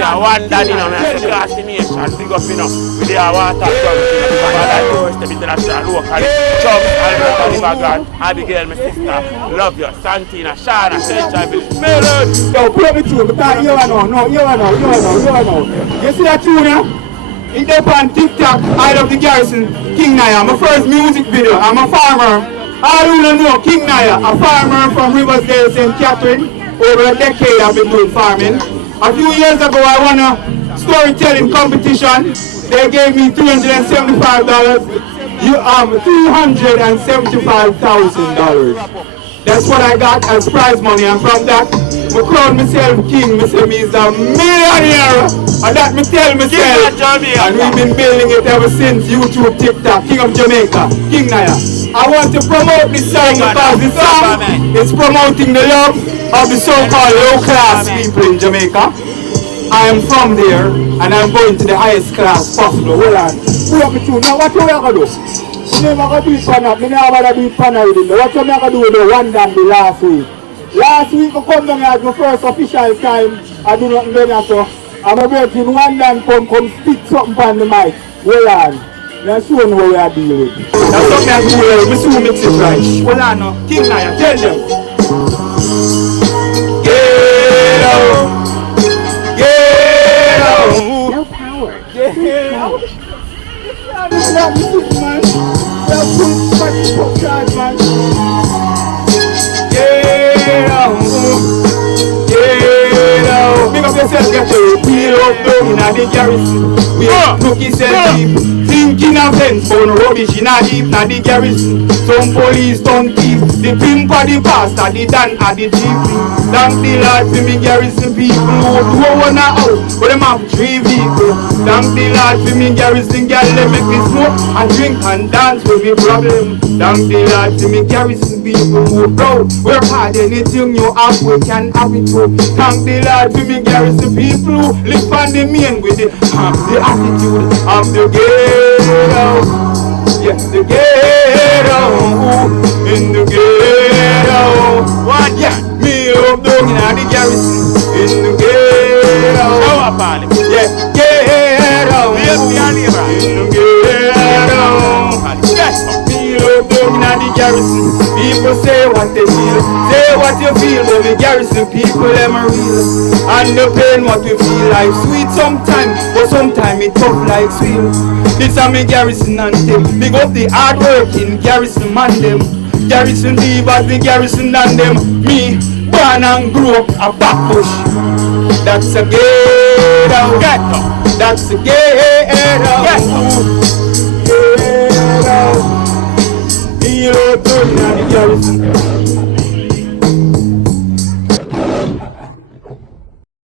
a one daddy, you know, man, across the nation, big up, you know, with their water from the Tourist, the international, local, Chum, Alberta, Riverguard, Abigail, my sister, love you, Santina, Shana, Central Village, Melon. Yo, play me tune, because you know. You see that tune, yeah? It's up on TikTok, I love the Garrison, King Nyah. My first music video, I'm a farmer. All you know, King Nyah, a farmer from Riversdale, St. Catherine. Over a decade I've been doing farming. A few years ago I won a storytelling competition. They gave me $375, $375,000. That's what I got as prize money, and from that, I crown myself king. I say me is a millionaire, and that me tell myself. And we've been building it ever since YouTube, TikTok, King of Jamaica, King Nyah. I want to promote this song because this song is promoting the love of the so-called low-class people in Jamaica. I am from there, and I'm going to the highest class possible. Hold on. Now what you going to do? I'm not going to do panna. I'm not going to do panna with it. What I'm going to do with the one done the last week. Last week I come down here at my first official time. I do nothing there, so I'm going to one done come speak something on the mic. Hold on. Let's show them what we are dealing with. That's something I do. We soon mix it right. Hold on now. King Nyah, tell them. Get out. Get out. No power. Get out. This is not the music, man. That's too much charge, man. Get out. Get out. Big up yourself, get your wheel up down in the garrison. We have cookies and deep. Thinking of fence, but no rubbish in a deep, na the garrison. Some police don't thief. The pimp or the pastor, the dan or the chief. Thank the Lord for me garrison people who do one a house, but them have 3 vehicles. Thank the Lord for me garrison girl, they make me smoke and drink and dance with me problem. Thank the Lord for me garrison people who proud. Work hard, anything you have, we can have it too. Thank the Lord for me garrison people who live on the main with the attitude of the ghetto. Yes, the ghetto, in the ghetto. One, yeah, me up down in the garrison, in the ghetto. Show up on it. Yeah, ghetto, Yes, we are neighbor. in the ghetto. Yes, me up down in the garrison. People say what they feel, say what you feel, but the garrison people them are real. And the pain what you feel like sweet sometimes, but sometimes it tough like sweet. This is me garrison anthem. Big up the hard working garrison man them. Garrison leavers, the garrison and them. Me, born and grew up a backbush. That's a ghetto. That's a ghetto. Ghetto. Me up down in the garrison.